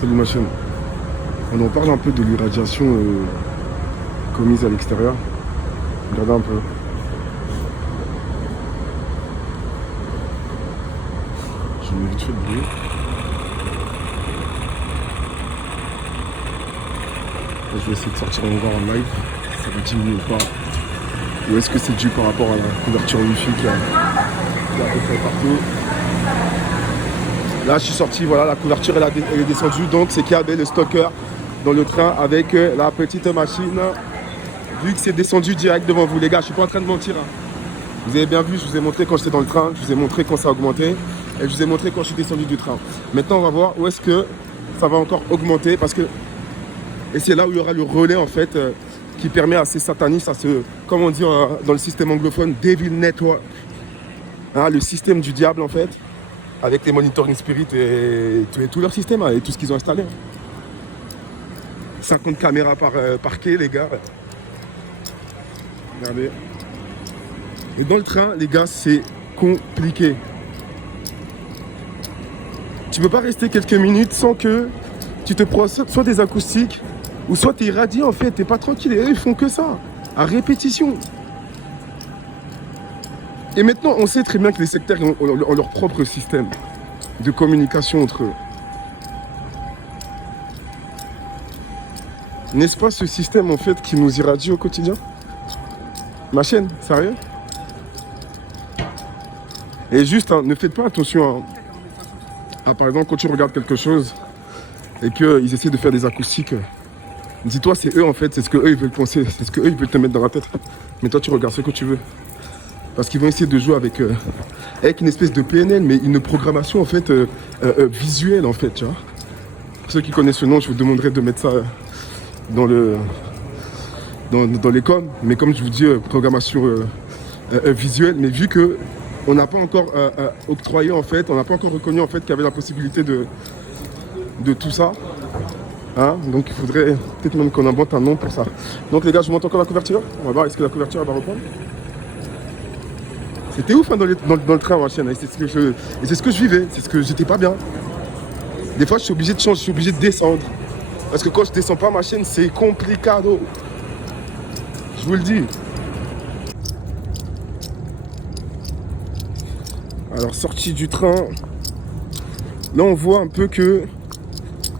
Salut ma chaîne. On en parle un peu de l'irradiation commise à l'extérieur. Regardez un peu. Je mets vite fait le bruit. Là, je vais essayer de sortir en voir en live. Si ça va diminuer ou pas. Ou est-ce que c'est dû par rapport à la couverture Wi-Fi qu'il y a à peu près partout. Là, je suis sorti, voilà, la couverture elle est descendue. Donc, c'est qu'il y avait le stocker dans le train avec la petite machine. Vu que c'est descendu direct devant vous, les gars, je suis pas en train de mentir. Hein. Vous avez bien vu, je vous ai montré quand j'étais dans le train, je vous ai montré quand ça a augmenté et je vous ai montré quand je suis descendu du train. Maintenant, on va voir où est-ce que ça va encore augmenter parce que et c'est là où il y aura le relais en fait qui permet à ces satanistes à se, comment dire dans le système anglophone, Devil Network, hein, le système du diable en fait, avec les monitoring spirit et tout leur système et tout ce qu'ils ont installé. 50 caméras par quai, les gars. Regardez. Et dans le train, les gars, c'est compliqué. Tu peux pas rester quelques minutes sans que tu te prends soit des acoustiques ou soit tu es irradié en fait, t'es pas tranquille. Et eux, ils font que ça, à répétition. Et maintenant, on sait très bien que les sectaires ont leur propre système de communication entre eux. N'est-ce pas ce système en fait qui nous irradie au quotidien? Ma chaîne, sérieux? Et juste, hein, ne faites pas attention à, par exemple, quand tu regardes quelque chose et qu'ils essaient de faire des acoustiques, dis-toi, c'est eux en fait, c'est ce que eux ils veulent penser, c'est ce que eux ils veulent te mettre dans la tête. Mais toi, tu regardes ce que tu veux. Parce qu'ils vont essayer de jouer avec une espèce de PNL, mais une programmation en fait visuelle en fait, tu vois. Pour ceux qui connaissent ce nom, je vous demanderai de mettre ça dans les coms. Mais comme je vous dis, programmation visuelle, mais vu que on n'a pas encore octroyé en fait, on n'a pas encore reconnu en fait qu'il y avait la possibilité de tout ça. Hein, donc il faudrait peut-être même qu'on invente un nom pour ça. Donc les gars, je vous montre encore la couverture. On va voir est-ce que la couverture elle va reprendre. C'était ouf hein, dans le train ma chaîne. Et c'est ce que je vivais, c'est ce que j'étais pas bien. Des fois je suis obligé de changer, je suis obligé de descendre. Parce que quand je descends pas ma chaîne, c'est complicado. Je vous le dis. Alors sortie du train, là on voit un peu que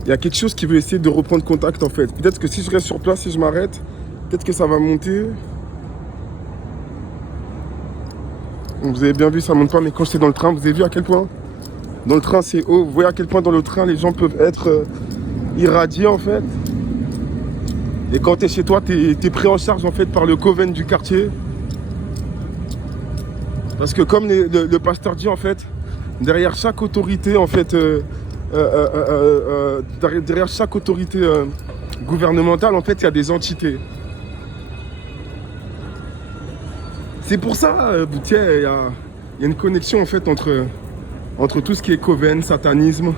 il y a quelque chose qui veut essayer de reprendre contact en fait. Peut-être que si je reste sur place, si je m'arrête, peut-être que ça va monter. Vous avez bien vu, ça monte pas, mais quand j'étais dans le train, vous avez vu à quel point dans le train c'est haut. Vous voyez à quel point dans le train les gens peuvent être irradiés en fait. Et quand tu es chez toi, tu es pris en charge en fait par le coven du quartier. Parce que comme le pasteur dit en fait, derrière chaque autorité en fait, derrière chaque autorité gouvernementale en fait, il y a des entités. C'est pour ça, tiens, il y a une connexion en fait entre tout ce qui est coven, satanisme,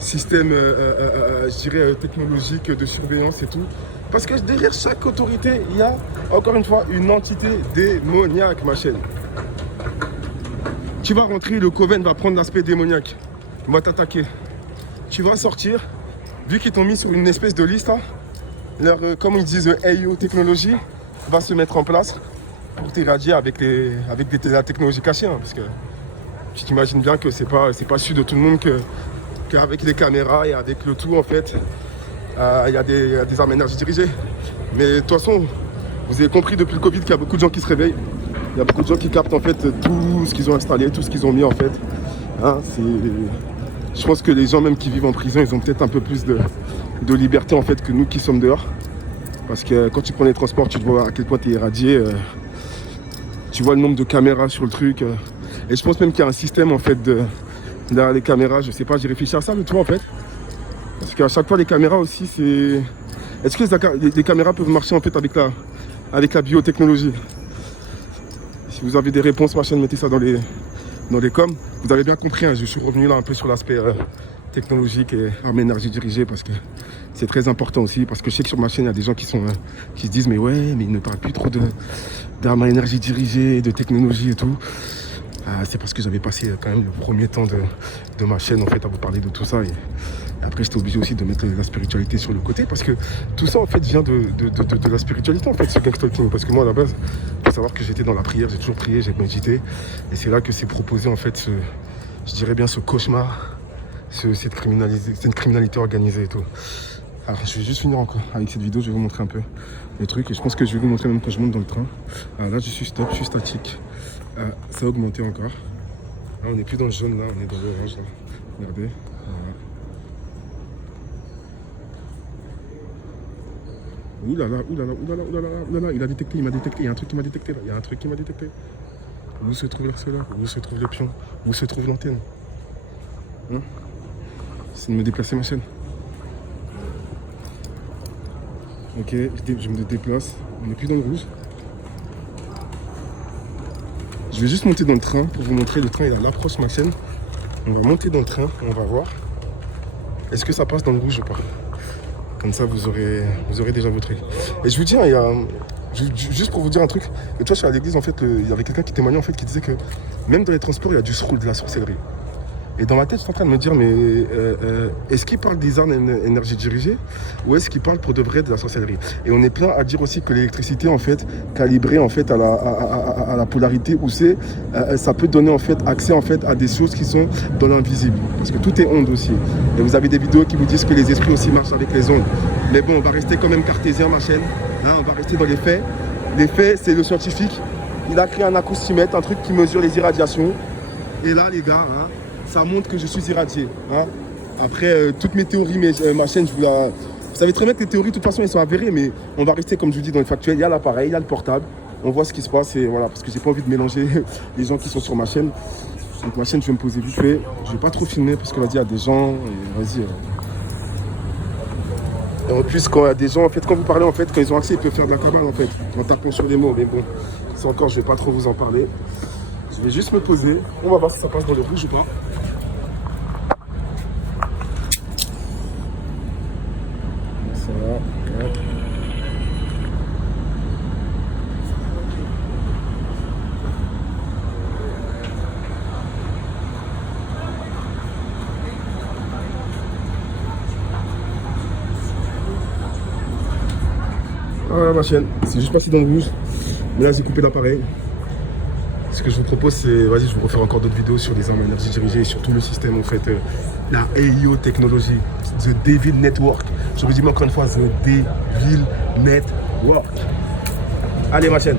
système, je dirais technologique de surveillance et tout. Parce que derrière chaque autorité, il y a encore une fois une entité démoniaque, ma chaîne. Tu vas rentrer, le coven va prendre l'aspect démoniaque, il va t'attaquer. Tu vas sortir, vu qu'ils t'ont mis sur une espèce de liste, hein, leur, comme ils disent, AIO technologie va se mettre en place pour t'irradier avec la technologie cachée. Hein, parce que tu t'imagines bien que c'est pas su de tout le monde qu'avec les caméras et avec le tout, en fait, il y a des armes énergie dirigées. Mais de toute façon, vous avez compris depuis le Covid qu'il y a beaucoup de gens qui se réveillent. Il y a beaucoup de gens qui captent en fait tout ce qu'ils ont installé, tout ce qu'ils ont mis en fait. Hein, je pense que les gens même qui vivent en prison, ils ont peut-être un peu plus de liberté en fait que nous qui sommes dehors. Parce que quand tu prends les transports, tu vois à quel point tu es irradié. Tu vois le nombre de caméras sur le truc. Et je pense même qu'il y a un système en fait derrière les caméras. Je sais pas, j'ai réfléchi à ça le tout en fait. Parce qu'à chaque fois les caméras aussi c'est... Est-ce que les caméras peuvent marcher en fait avec la biotechnologie? Si vous avez des réponses, ma chaîne, mettez ça dans les coms. Vous avez bien compris, hein, je suis revenu là un peu sur l'aspect technologique et armes énergie dirigée parce que c'est très important aussi. Parce que je sais que sur ma chaîne, il y a des gens qui se disent mais ouais, mais ils ne parlent plus trop d'armes à énergie dirigée, de technologie et tout. C'est parce que j'avais passé quand même le premier temps de ma chaîne en fait à vous parler de tout ça. Et après, j'étais obligé aussi de mettre la spiritualité sur le côté parce que tout ça en fait vient de la spiritualité en fait, ce gang talking. Parce que moi à la base, il faut savoir que j'étais dans la prière, j'ai toujours prié, j'ai médité. Et c'est là que c'est proposé en fait, je dirais bien ce cauchemar, cette criminalité organisée et tout. Alors je vais juste finir encore avec cette vidéo, je vais vous montrer un peu le truc. Et je pense que je vais vous montrer même quand je monte dans le train. Alors là je suis stop, je suis statique. Ça a augmenté encore. Là on n'est plus dans le jaune, là on est dans l'orange. Regardez. Voilà. Oulala, il a détecté, il m'a détecté, il y a un truc qui m'a détecté là, il y a un truc qui m'a détecté. Où se trouve l'air solaire? Où se trouve le pion? Où se trouve l'antenne? C'est de me déplacer ma chaîne. Ok, je me déplace, on n'est plus dans le rouge. Je vais juste monter dans le train pour vous montrer, le train il est à l'approche ma chaîne. On va monter dans le train, on va voir. Est-ce que ça passe dans le rouge ou pas? Comme ça vous aurez déjà votre truc. Et je vous dis, juste pour vous dire un truc, tu vois, je suis à l'église en fait, il y avait quelqu'un qui témoignait en fait, qui disait que même dans les transports, il y a du sroul, de la sorcellerie. Et dans ma tête, je suis en train de me dire, mais est-ce qu'il parle des armes énergie dirigée ou est-ce qu'il parle pour de vrai de la sorcellerie? Et on est plein à dire aussi que l'électricité, en fait, calibrée en fait à la polarité où c'est, ça peut donner en fait accès en fait à des choses qui sont dans l'invisible. Parce que tout est onde aussi. Et vous avez des vidéos qui vous disent que les esprits aussi marchent avec les ondes. Mais bon, on va rester quand même cartésien, ma chaîne. Là, on va rester dans les faits. Les faits, c'est le scientifique. Il a créé un acoustimètre, un truc qui mesure les irradiations. Et là, les gars, ça montre que je suis irradié. Après, toutes mes théories, ma chaîne, vous savez très bien que les théories, de toute façon, elles sont avérées, mais on va rester, comme je vous dis, dans le factuel. Il y a l'appareil, il y a le portable. On voit ce qui se passe, et voilà, parce que j'ai pas envie de mélanger les gens qui sont sur ma chaîne. Donc ma chaîne, je vais me poser vite fait. Je vais pas trop filmer, parce que vas-y, il y a des gens, et vas-y. Et en plus, quand il y a des gens, en fait, quand vous parlez, en fait, quand ils ont accès, ils peuvent faire de la cabale, en fait, en tapant sur les mots. Mais bon, ça encore, je vais pas trop vous en parler. Je vais juste me poser. On va voir si ça passe dans le rouge ou pas. Ça va. Hop. Voilà ma chaîne. C'est juste passé dans le rouge. Mais là, j'ai coupé l'appareil. Ce que je vous propose, c'est, vas-y, je vais vous refaire encore d'autres vidéos sur les armes à énergie dirigée et sur tout le système, en fait, la AIO technologie, The Devil Network. Je vous dis encore une fois, The Devil Network. Allez, ma chaîne.